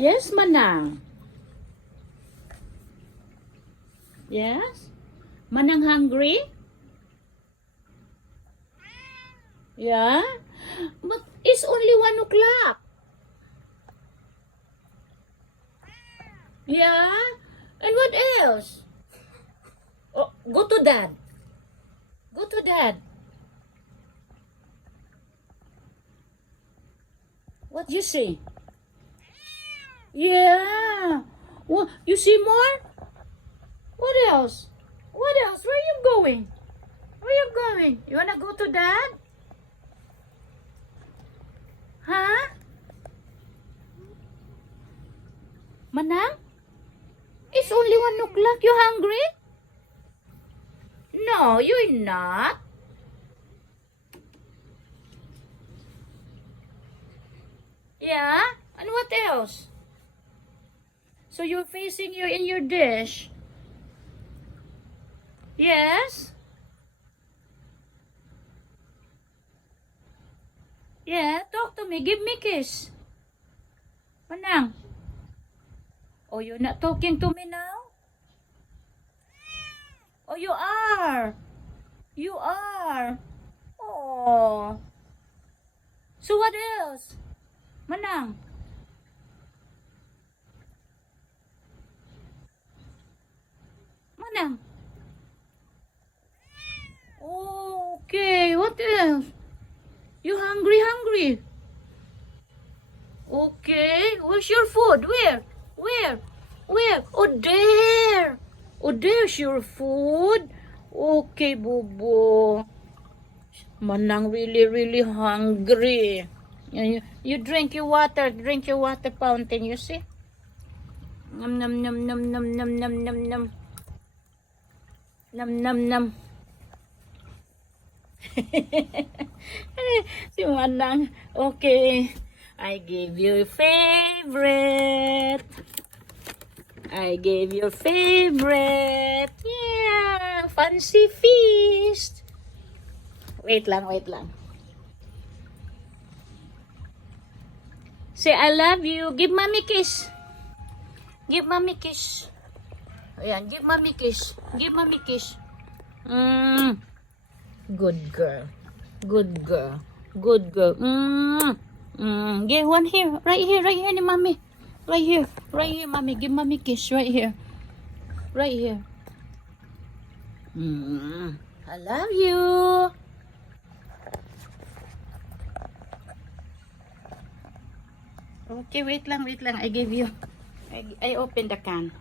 Yes, Manang. Yes? Manang hungry? Yeah? But it's only 1 o'clock. Yeah? And what else? Oh, go to dad. Go to dad. What you see? Yeah. What, you see more? What else? What else? Where are you going? Where are you going? You wanna go to dad? Huh? Manang? It's only 1 o'clock. You hungry? No, you're not. Yeah? And what else? So you're facing you in your dish? Yes? Yeah, talk to me. Give me kiss. Manang? Oh, you're not talking to me now? Oh, you are. You are. Oh. So what else? Manang? Manang? Oh, okay. What else? You hungry? Okay. Where's your food? Where? Where? Oh, there. Oh, there's your food. Okay, Bobo. Manang really hungry. You drink your water. Drink your water fountain, you see? Nom nom nom nom nom nom nom nom nom. Nom nom nom. Si Manang. Okay. I gave you favorite. I gave you favorite. Yeah. Fancy feast. Wait lang. Say, I love you. Give mommy kiss. Give mommy kiss. Ayan, give mommy kiss. Give mommy kiss. Good girl. Good girl. Give one here. Right here ni mommy. Right here, mommy. Give mommy kiss. Right here. I love you. Okay, wait lang. I gave you. I opened the can.